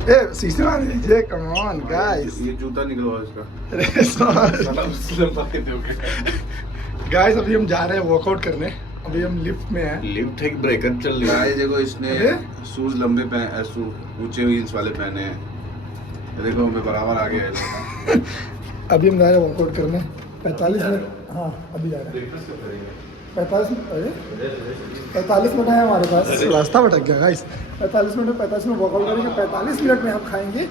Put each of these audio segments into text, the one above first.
ए शीशे मार दीजिए, कम ऑन गाइस। ये जूता निकलवाओ इसका। अरे सॉरी गाइस, अभी हम जा रहे हैं वर्कआउट करने। अभी हम लिफ्ट में हैं। लिफ्ट एक ब्रेकर चल रहा है। देखो इसने शूज लंबे ऊंचे हील्स वाले पहने हैं। देखो हमें बराबर आ गया है। अभी हम जा रहे हैं वर्कआउट करने 45 मिनट। हाँ अभी जा रहे हैं 45 मिनट है हमारे पास। रास्ता भटक गया गाइस। 45 मिनट में वर्कआउट करेंगे। 45 मिनट में हम खाएंगे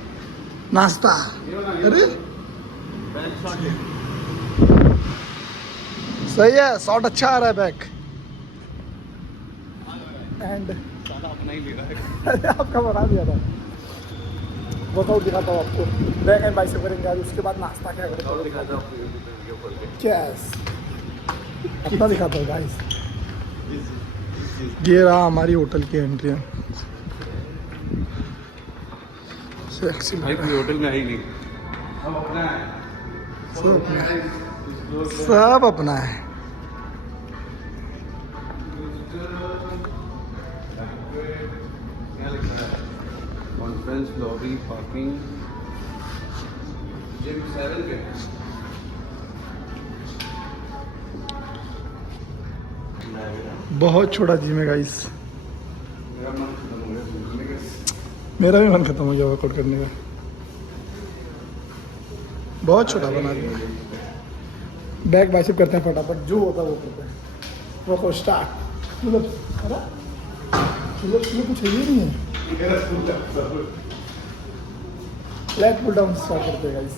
नाश्ता। अरे सही है, शॉट अच्छा आ रहा है बैक एंड आपका बना दिया था। वर्कआउट दिखाता हूँ आपको, बैक एंड बाइसेप करेंगे आज। उसके बाद नाश्ता क्या करेंगे चैस अपना दिखाता हूँ गाइस। ये रहा हमारी होटल की एंट्री। होटल में आई नहीं। सब अपना है। कॉन्फ्रेंस लॉबी, पार्किंग, जिम 7 पे। बहुत छोटा जिम है गाइस। मेरा भी मन खत्म हो गया वर्कआउट करने का। बहुत छोटा बना दिया। बैक बाइसेप करते हैं फटाफट, जो होता है वो करते हैं। Workout start. मतलब कुछ है ही नहीं है। लेग पुल डाउन स्टार्ट करते हैं गाइस।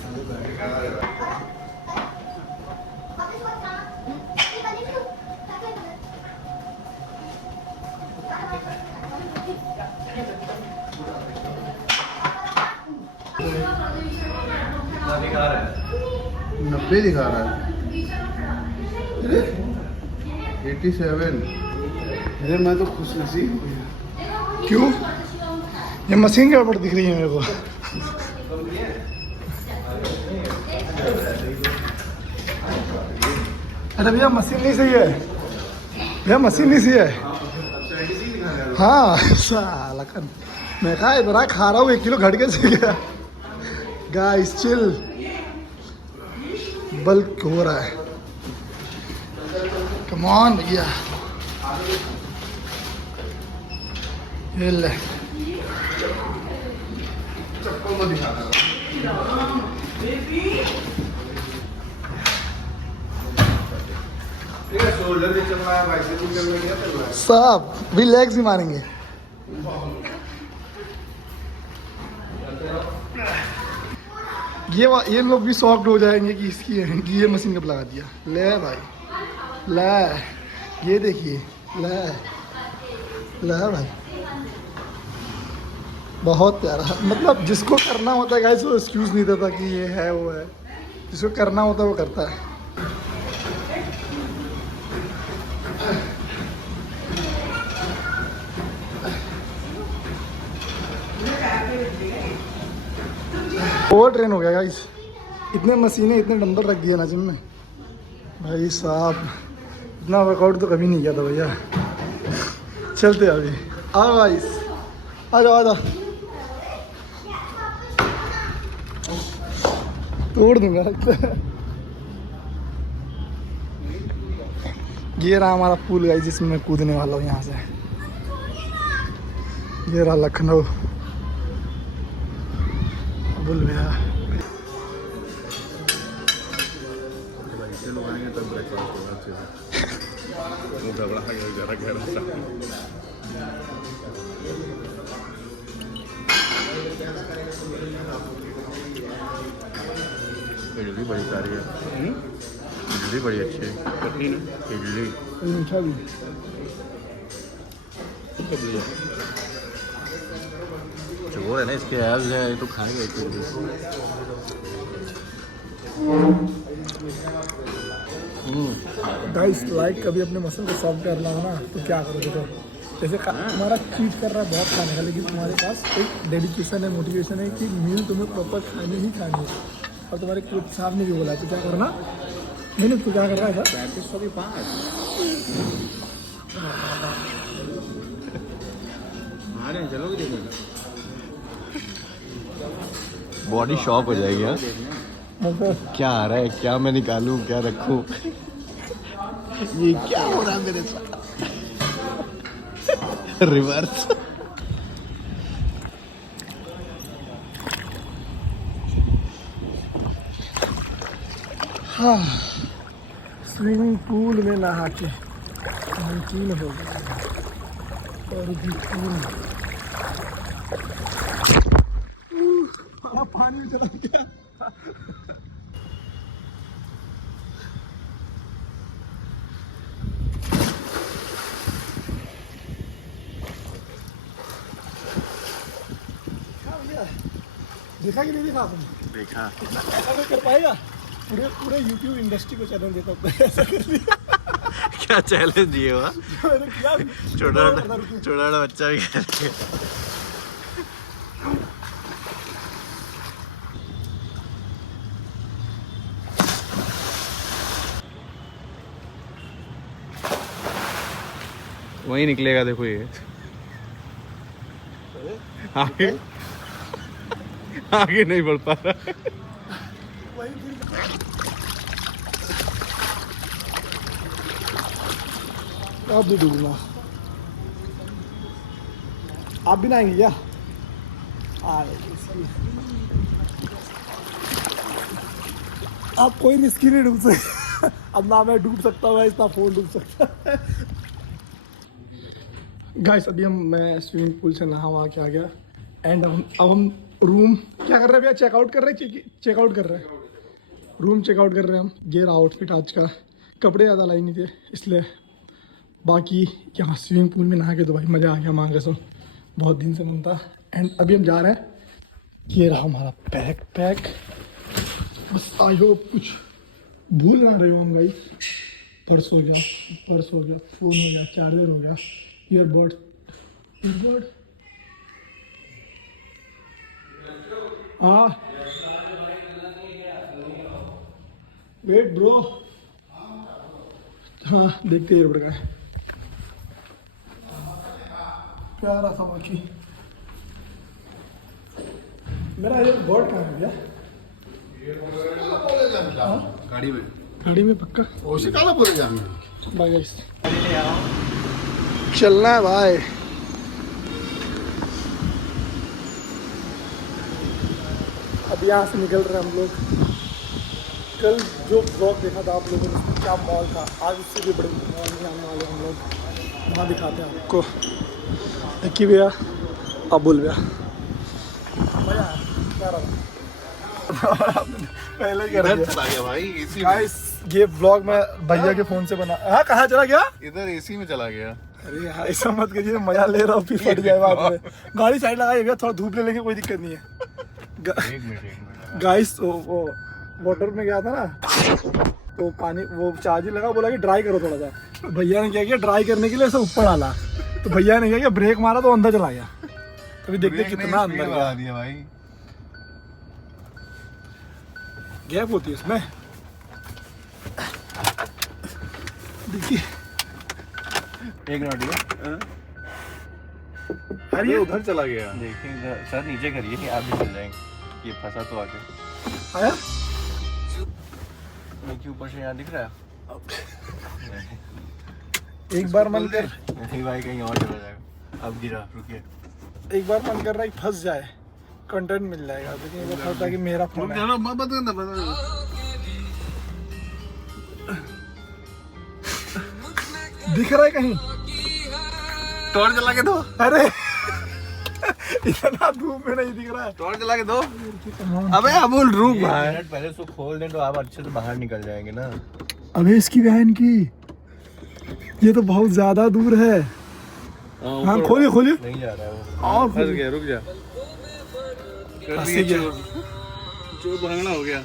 दिखा रहा है 90 दिखा रहा है। 87। अरे मैं तो खुश नसीब। क्यों? ये मशीन गड़बड़ दिख रही है मेरे को। अरे भैया मशीन नहीं सही है, भैया मशीन नहीं सही है। हाँ साला कन मैं कहा इतना खा रहा हूँ 1 किलो घट के सही गया। गाइस चिल, बल्क हो रहा है। कम ऑन भैया, ये ले चप्पल को दिखा रहा शोल्डर भी चल रहा है, बाइसेप भी चल रहा है। सब भी लेग्स ही मारेंगे। ये लोग भी शॉक्ड हो जाएंगे कि ये मशीन कब लगा दिया। ले भाई ले, ये देखिए ले भाई, बहुत प्यारा। मतलब जिसको करना होता है गाइस वो एक्सक्यूज नहीं देता कि ये है वो है। जिसको करना होता है वो करता है। ओवर ट्रेन हो गया गाइस। इतने मशीनें इतने डंबल रख दिए ना जिम में भाई साहब। इतना वर्कआउट तो कभी नहीं किया था भैया। चलते अभी। आओ गाइस, आ जाओ। तोड़ दूंगा। ये रहा हमारा पूल गाइस, जिसमें मैं कूदने वाला हूँ यहाँ से। ये रहा लखनऊ बुल भैया। लोग आएंगे तब ब्रेकफास्ट होगा अच्छे से। वो घबरा गया जरा गहरा सा। इडली बड़ी सारी है। इडली बड़ी अच्छी है। इडली मीठा भी चोर है ना इसके एब्स है, तो खाएगा एक इडली। गाइस लाइक कभी अपने मसल को सॉफ्ट करना हो ना तो क्या करो। देखो जैसे तुम्हारा चीट कर रहा है बहुत खाने का, लेकिन तुम्हारे पास एक डेडिकेशन है, मोटिवेशन है कि मील तुम्हें प्रॉपर खानी ही खानी है। और तुम्हारे कोच साहब ने भी बोला तो क्या करना। नहीं तो क्या कर रहा है सर? 3505 आ रहे हैं, चलोगे देखने। बॉडी शॉक हो जाएगी हाँ? मतलब क्या आ रहा है, क्या मैं निकालूं, क्या रखूं? ये क्या हो रहा है मेरे साथ? रिवर्स। हाँ, स्विमिंग पूल में नहा के नमकीन हो गया और बिल्कुल पानी में चला गया। देखा कि नहीं देखा आपने? देखा। ऐसा कोई कर पाएगा? पूरे पूरे यूट्यूब इंडस्ट्री को चैलेंज देता हूँ ऐसा कर लिया। क्या चैलेंज दिए हुआ? मैंने किया भी। छोटा बच्चा भी कर रहा है। वही निकलेगा देखो ये आगे आगे नहीं बढ़ पा रहा है। आप भी डूबना, आप भी नहाएंगे क्या? आप कोई रिस्की नहीं डूब सकते। अब ना मैं डूब सकता हूँ ना फोन डूब सकता है। गाइस अभी मैं स्विमिंग पूल से नहा वहा के आ गया एंड अब हम रूम क्या कर रहे हैं भैया? चेकआउट कर रहे हैं, चेकआउट कर रहे हैं, रूम चेकआउट कर रहे हैं हम। ये रहा आउटफिट आज का, कपड़े ज़्यादा लाई नहीं थे इसलिए। बाकी यहाँ स्विमिंग पूल में नहा के तो भाई मज़ा आ गया, मान कसम बहुत दिन से मन था। एंड अभी हम जा रहे हैं, ये रहा हमारा पैक। बस आई होप कुछ भूल ना रहे हो हम गाइस। पर्स हो गया, फ़ोन हो गया, चार्जर हो गया, ईयरबड हाँ वेट ब्रो, हाँ देखते ईयरबड का है प्यारा था बाकी। मेरा ईयरबड कहाँ है भैया? गाड़ी में पक्का बाय गाइस, चलना है भाई। अब यहाँ से निकल रहे हैं हम लोग। कल जो ब्लॉग देखा था आप लोगों ने, उसमें क्या मॉल था, आज उससे भी बड़े मॉल में आने वाले हम लोग, वहाँ दिखाते हैं आपको। देखिए भैया, अबुल भैया मज़ा आया, प्यारा था। पहले ही कर दिया भाई गाइस, ये ब्लॉग मैं भैया के फ़ोन से बना। हाँ कहाँ चला गया? इधर एसी में चला गया। अरे हाँ ऐसा मत करिए, मजा ले रहा हूँ फिर फट जाए बाद में। गाड़ी साइड लगाइए भैया, थोड़ा धूप ले लेंगे, कोई दिक्कत नहीं है। एक मिनट गाइस वो वाटर में गया था ना, तो पानी वो चार्जिंग लगा, बोला कि ड्राई करो थोड़ा सा। तो भैया ने क्या किया, ड्राई करने के लिए ऐसा ऊपर डाला, तो भैया ने क्या किया, ब्रेक मारा तो अंदर चला गया। अभी देखते कितना अंदर बढ़ा दिया भाई। गैप होती है इसमें, देखिए। एक मिनट अरे उधर चला गया। देखिए इधर सर नीचे करिए कि आप भी चल जाएंगे। ये फंसा तो आगे आया, नीचे ऊपर से यहाँ दिख रहा है। एक बार मन कर, नहीं भाई कहीं और चला जाएगा। अब गिरा, रुकिए। एक बार मन कर रहा है कि फंस जाए, कंटेंट मिल जाएगा, लेकिन वो फंसा कि मेरा फोन है। दिख रहा है कहीं? टॉर्च जला के दो। अरे इतना धूप में नहीं दिख रहा है। टॉर्च जला के दो। अबे अबुल रुक भाई, पहले उसको खोल दें तो आप अच्छे से बाहर निकल जाएंगे ना। अबे इसकी बहन की, ये तो बहुत ज्यादा दूर है। हाँ खोलिए खोलिए। नहीं जा रहा है वो, और फंस गया। रुक जा, फंस गया, जो भागना हो गया।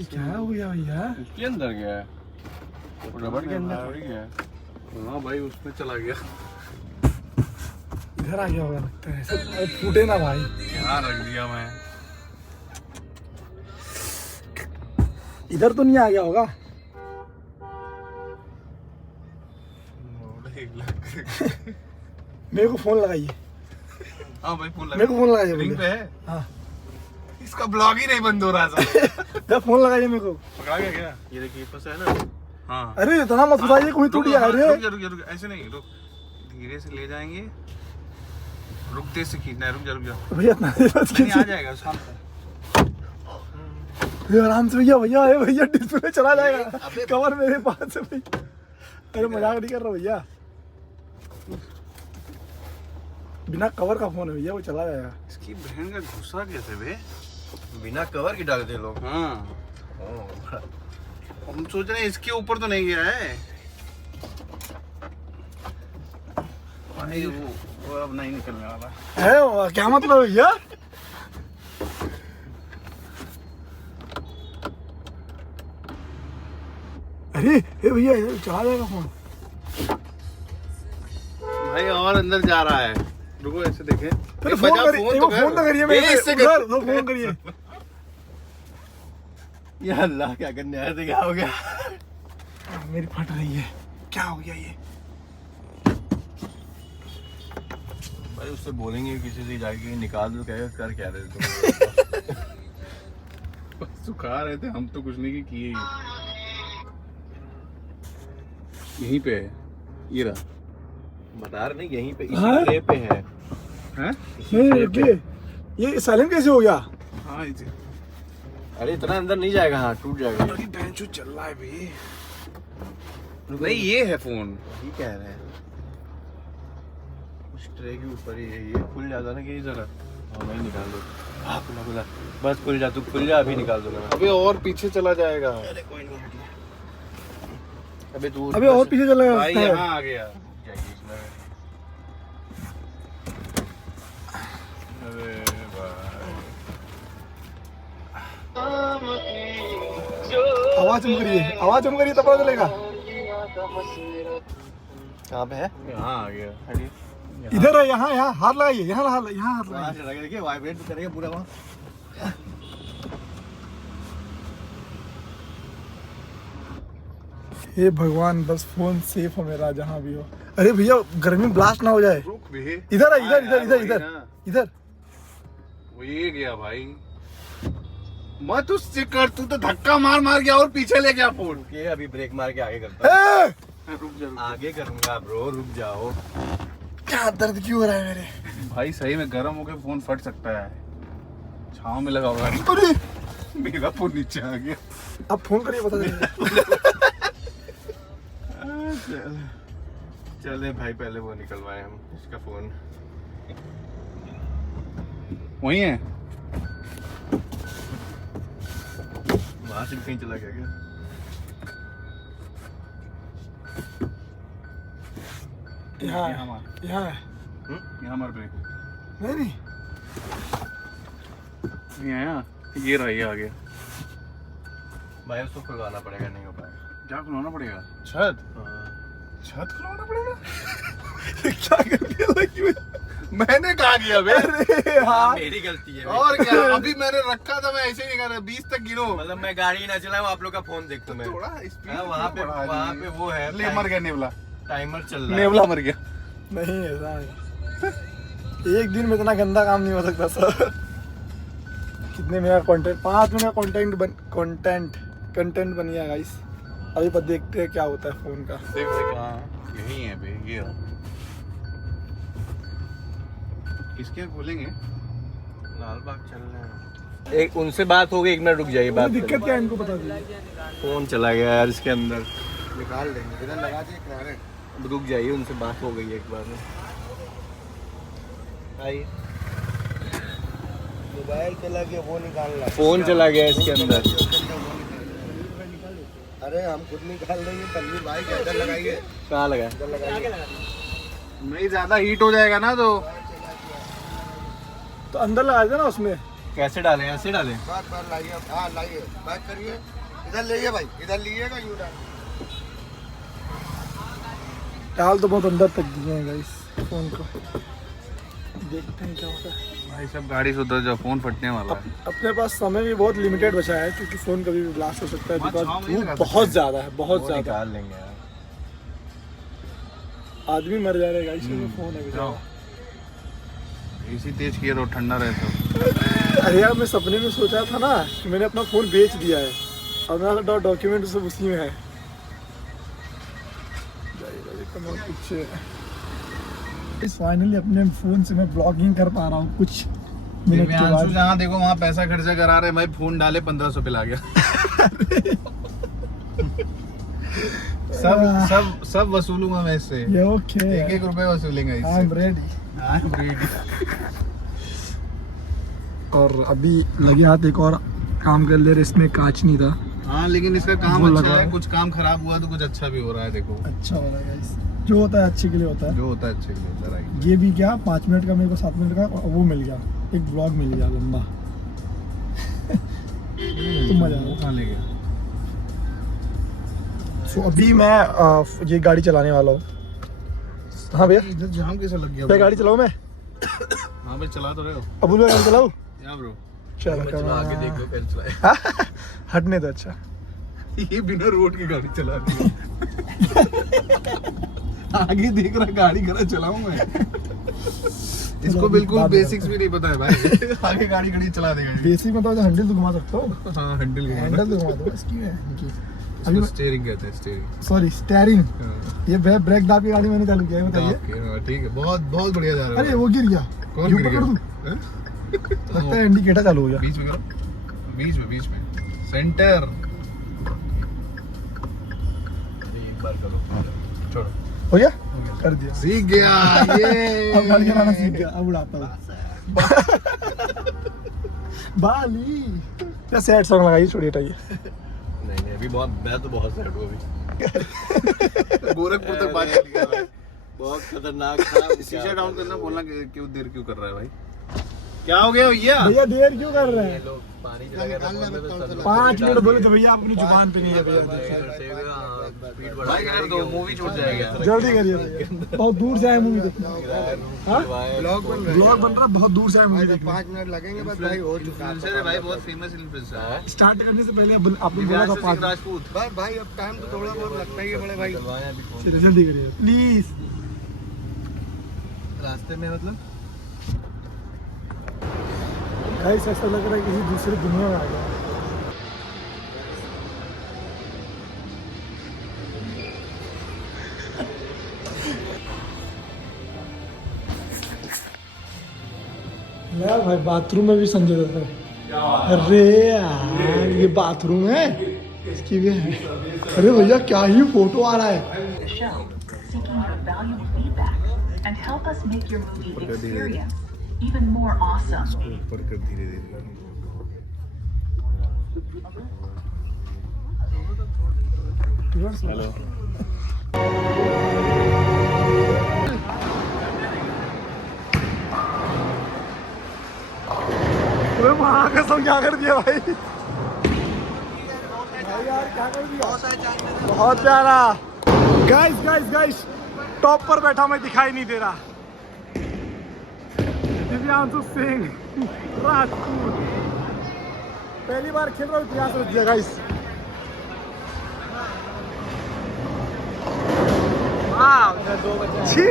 क्या हो गया भैया? उसके अंदर गया है, रबड़ के अंदर थोड़ी गया है। हाँ भाई उसमें चला गया। इधर आ गया होगा लगता है। अरे फूटे ना भाई। यहाँ रख दिया मैं। इधर तो नहीं आ गया होगा। मेरे को फोन लगाइए। हाँ भाई फोन मेरे को फोन लगाइए रिंग पे भैया। है। हाँ इसका ब्लॉग ही नहीं बंद हो रहा है जब फोन लगाइए मेरे को। पकड़ा गया क्या? ये देखिए फंसा है ना। हाँ अरे इतना मत फंसाइए, कोई टूट गया। अरे रुक जा रुक जा रुक जा, ऐसे नहीं रुक, धीरे से ले जाएंगे, रुकते से खींचना है, रुक जा रुक जा। भैया इतना देर बाद नहीं आ खींचिए। जाएगा शांत है। भैया आराम से भैया, भैया अरे भैया डिस्प्ले चला जाएगा, कवर मेरे पास है भैया। अरे मजाक नहीं कर रहा भैया, बिना कवर का फोन है भैया, वो चला जाएगा। इसकी बहन का गुस्सा कैसे बे? बिना कवर के डालते लोग। हाँ हम सोच रहे हैं इसके ऊपर तो नहीं गया है भाई, वो अब नहीं निकलने वाला। है क्या मतलब भैया? अरे ए भैया ये चला जाएगा फोन। भाई और अंदर जा रहा है, रुको ऐसे देखें। फिर फोन करिए, फोन तो करिए मेरे इससे पे, उधर दो फोन करिए। या अल्लाह क्या करने आए थे, क्या हो गया? मेरी फट रही है, क्या हो गया ये? भाई उससे बोलेंगे किसी से जाके निकाल दो, क्या कर क्या रहे तुम? सुखा रहे थे हम तो, कुछ नहीं किए। यहीं पे है, ये रहा। बता रहे नहीं यहीं पे हाँ? इसी ट्रे पे है। हैं? नहीं ये साइलेंट कैसे हो गया? हाँ इसे। अरे इतना अंदर नहीं जाएगा, हाँ टूट जाएगा। अरे बेंचो चल रहा है भाई। नहीं ये है फोन। वही कह रहे हैं, उस ट्रे के ऊपर ही है, ये खुल जाता ना कि जरा। हाँ नहीं निकाल दो। हाँ खुला खुला, बस खुल जा, तू खुल जा, अभी निकाल दो मैं। अबे और पीछे चला जाएगा। अरे कोई नहीं हटिए। अबे तू अबे और पीछे चला भाई गया। यहाँ आ गया। जाइए इसमें। अरे भाई आवाज कम करिए, आवाज कम करिए तब पता चलेगा। कहाँ पे है? यहाँ आ गया। हटिए। इधर है, यहाँ यहाँ हाथ लगाइए, यहाँ हाथ वहाँ लगाइए। से लगे, देखिए वाइब्रेट करेगा पूरा वहाँ। हे भगवान बस फोन सेफ हो मेरा जहाँ भी हो। अरे भैया गर्मी ब्लास्ट ना हो जाए। रुक भी। इधर है, इधर इधर इधर वही इधर ना। इधर। वो ये गया भाई, मत उससे कर, तू तो धक्का मार मार गया और पीछे ले गया फोन। रुकिए, अभी ब्रेक मार के आगे करता हूँ। ए! रुक जा रुक जा। आगे करूंगा ब्रो, रुक जाओ। क्या दर्द क्यों हो रहा है मेरे? भाई सही में गर्म होके फोन फट सकता है, छाव में लगा हुआ है। अरे मेरा फोन नीचे आ गया। अब फोन करिए पता चलेगा। चले भाई, पहले वो निकलवाए हम इसका फोन। वही है। वहां से कहीं चला गया क्या? यहाँ यहाँ है, मार, यहाँ है। यहाँ मार ब्रेक। नहीं नहीं नहीं आया, ये रहा, ये आ गया। भाई उसको खुलवाना पड़ेगा, नहीं हो पाएगा। क्या खुलवाना पड़ेगा? छत? छत खुलवाना पड़ेगा? क्या कर दिया लकी में? मैंने कहा किया बे। अरे हाँ मेरी गलती है। और क्या, अभी मैंने रखा था, मैं ऐसे ही नहीं कर रहा, 20 तक गिनो। मतलब मैं गाड़ी ना चलाऊं, आप लोग का फोन देखूं मैं। थोड़ा स्पीड। हाँ, वहाँ पे वो है, ले मर गया नेवला। टाइमर चल रहा है। नेवला मर गया। नहीं ऐसा है। एक दिन में इतना गंदा काम नहीं हो सकता सर। कितने मेरा कंटेंट, 5 मिनट का कंटेंट बन गया गाइस। अभी पर देखते हैं क्या होता है फोन का। देख देख, हाँ यही है बे, ये रहा। इसके खोलेंगे। लाल बाग चल रहे हैं। एक उनसे बात हो गई, 1 मिनट रुक जाइए, बात दिक्कत क्या है इनको बता दीजिए। फोन चला गया यार इसके अंदर। निकाल देंगे, इधर लगा दिए किनारे। अब रुक जाइए, उनसे बात हो गई एक बार में। आइए, मोबाइल चला गया, वो निकालना। फोन चला गया इसके अंदर। अरे हम खुद निकाल देंगे, तभी भाई के अंदर लगाइए। कहाँ लगा? नहीं ज्यादा हीट हो जाएगा ना तो। तो अंदर लगा देना उसमें। कैसे डालें? ऐसे डालें? बार लाइए, हाँ लाइए, बात करिए। इधर लीजिए भाई, इधर लीजिएगा, यूँ डाल। डाल तो बहुत अंदर तक दिए हैं गाइस फोन को। देखते हैं क्या होता है। भाई सब गाड़ी से उधर जाओ, फोन फटने वाला है। अपने पास समय भी बहुत लिमिटेड बचा है क्योंकि फोन कभी भी ब्लास्ट हो सकता है। हाँ, बिकॉज छाँव में धूप लगा बहुत सकते ज्यादा है, बहुत वो ज्यादा। निकाल लेंगे यार। आदमी मर जा रहे हैं गाइस, फोन है जाओ। बेचारा। एसी तेज किया तो ठंडा रहता। अरे यार मैं सपने में सोचा था ना कि मैंने अपना फ़ोन बेच दिया है और मेरा डॉक्यूमेंट सब उसी में है। कुछ फाइनली अपने फ़ोन से मैं ब्लॉगिंग कर पा रहा हूँ कुछ मिनट के बाद। जहाँ देखो वहाँ पैसा खर्चा करा रहे भाई, फोन डाले 1500 पे ला गया। सब वसूलूंगा मैं इससे। ये ओके, 1-1 रुपए वसूलेंगे आई इससे। Am ready. और अभी लगे हाथ एक और काम कर ले रहे, इसमें कांच नहीं था। हाँ लेकिन इसका काम वो अच्छा लगा है, है। कुछ काम खराब हुआ तो कुछ अच्छा भी हो रहा है। देखो अच्छा हो रहा है गाइस, जो होता है अच्छे के लिए होता है। जो होता है अच्छे के लिए होता है। ये भी क्या 5 मिनट का मेरे को 7 मिनट का और वो मिल गया, एक ब्लॉग मिल गया लंबा। तो मजा आया। कहाँ ले गया? सो अभी मैं ये गाड़ी चलाने वाला हूँ। हाँ भैया, इधर जाम कैसे लग गया? मैं गाड़ी चलाऊँ मैं? हाँ भाई चला तो रहे हो। अबुल भाई, गाड़ी चलाऊँ? या ब्रो चलो आगे देख लो फिर चलाए। हटने तो अच्छा। ये बिना रोड की गाड़ी चला रही है। आगे देख रहा गाड़ी खड़ा चलाऊं मैं। इसको बिल्कुल बेसिक्स भी नहीं पता है भाई। आगे गाड़ी खड़ी चला देगा। बेसिक मतलब तो हैंडल तो घुमा सकते हो। हाँ हैंडल हैंडल तो घुमा दो इसकी है इनकी। अभी स्टीयरिंग कहते हैं, स्टीयरिंग। Sorry steering. ये ब्रेक दाब की गाड़ी मैंने चालू किया है, बताइए। ठीक है, बहुत बहुत बढ़िया जा रहा है। अरे वो गिर गया, कौन यूं गिर पकड़ गया? दूं? हैं? लगता है इंडिकेटर चालू हो गया। बीच में करो, बीच में सेंटर। एक बार करो, छोड़ो, हो गया, कर दिया। सीख गया ये। अब गाड़ी चलाना सीख गया, अब उड़ाता हूँ। बाली क्या सैड सॉन्ग लगाइए, छोड़िए हटाइए। नहीं अभी मैं तो बहुत सैड हूँ अभी। गोरखपुर तक बात चली गया। बहुत खतरनाक था। शीशा डाउन करना, बोलना कि क्यों देर क्यों कर रहा है भाई? क्या हो गया भैया? भैया देर क्यों कर रहे ये हैं? लोग पानी चला गया था फोन में तो सब 5 मिनट बोले तो भैया आप अपनी जुबान पे नहीं है भैया। स्पीड बढ़ा भाई कर दो, मूवी छूट जाएगा। जल्दी करिए भैया, बहुत दूर से आए मूवी देखने। हाँ? ब्लॉग बन रहा ब्लॉग बन रहा है, बहुत दूर से आए मूवी है। देखने। 5 मिनट लगेंगे बस भाई, हो चुका है। इन्फ्लुएंसर है भाई, बहुत फेमस इन्फ्लुएंसर है। स्टार्ट करने से पहले आपने बोला था 5 राजपूत। बस भाई अब टाइम तो थोड़ा बहुत लगता ही है बड़े भाई। मिनट। जल्दी करिए प्लीज। रास्ते में मतलब गाइस ऐसा लग रहा है किसी दूसरी दुनिया में आ गया। यार भाई बाथरूम में भी संजय दत्त है। अरे यार ये बाथरूम है, इसकी भी है। अरे भैया क्या ही फोटो आ रहा है। the show, seeking your valuable feedback and help us make your movie experience even more awesome. ऊपर कर धीरे धीरे। हेलो। वहाँ का सब क्या कर दिया भाई? यार क्या कर दिया? बहुत प्यारा। गाइस टॉप पर बैठा मैं दिखाई नहीं दे रहा। दिव्यांशु सिंह राजपूत पहली बार खेल रहा हूँ, इतिहास रच दिया गाइस। छी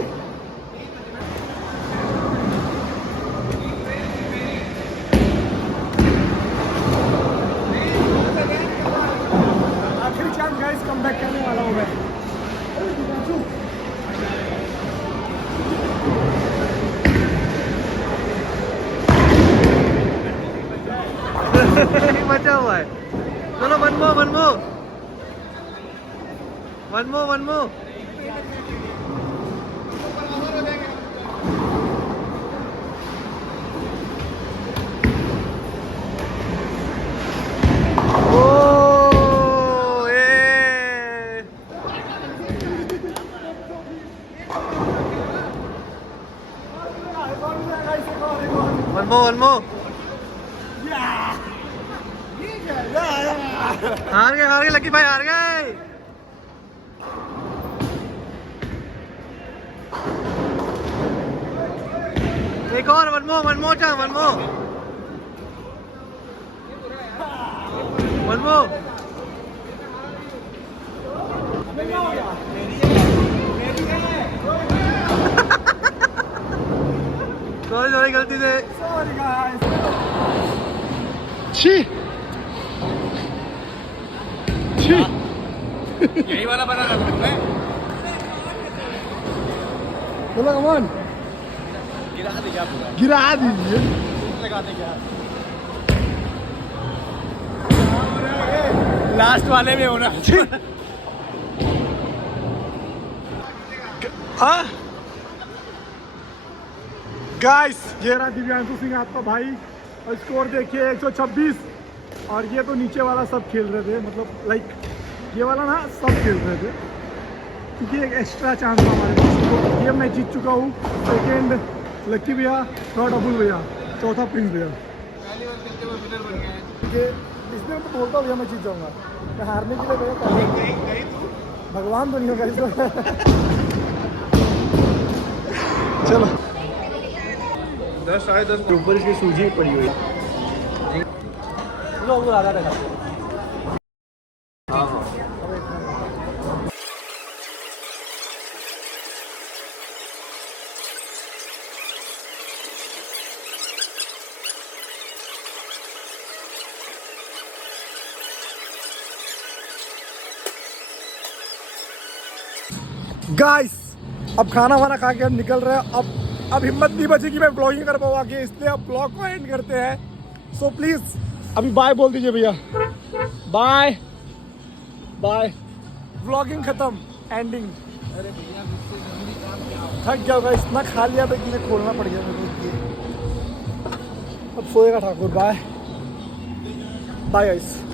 आखिरी चांस गाइस, कम बैक करने वाला हूँ मैं। बचा हुआ है। चलो वन मो वन मो हार गए लकी भाई, हार गए। एक और वन मो सॉरी गलती से। Sorry guys. छी छी यही वाला बना था मैं। बोला कमान गिरा दे क्या पूरा? गिरा दीजिए। लगा दे क्या? लास्ट वाले में होना। हाँ गाइस, ये रहा दिव्यांशु सिंह आपका भाई और स्कोर देखिए 126। और ये तो नीचे वाला सब खेल रहे थे, मतलब लाइक ये वाला ना सब खेल रहे थे क्योंकि एक एक्स्ट्रा चांस था हमारे पास। तो ये मैं जीत चुका हूँ। सेकेंड लक्की भैया, थर्ड अबुल भैया, चौथा प्रिंस भैया। इसलिए तो बोलता हूँ भैया मैं जीत जाऊँगा। मैं हारने के लिए भैया भगवान तो नहीं होगा इसमें। चलो 10 साढ़े 10 के ऊपर इसकी सूजी पड़ी हुई। लोग आधा टका। गाइस, अब खाना वाना खा के हम निकल रहे हैं। अब हिम्मत नहीं बची कि मैं ब्लॉगिंग कर पाऊँ आगे, इसलिए अब ब्लॉग को एंड करते हैं। सो प्लीज़ अभी बाय बोल दीजिए भैया। Bye bye. ब्लॉगिंग खत्म, एंडिंग। थक गया होगा, इतना खा लिया था कि मैं खोलना पड़ गया मेरे को। अब सोएगा ठाकुर। Bye bye guys.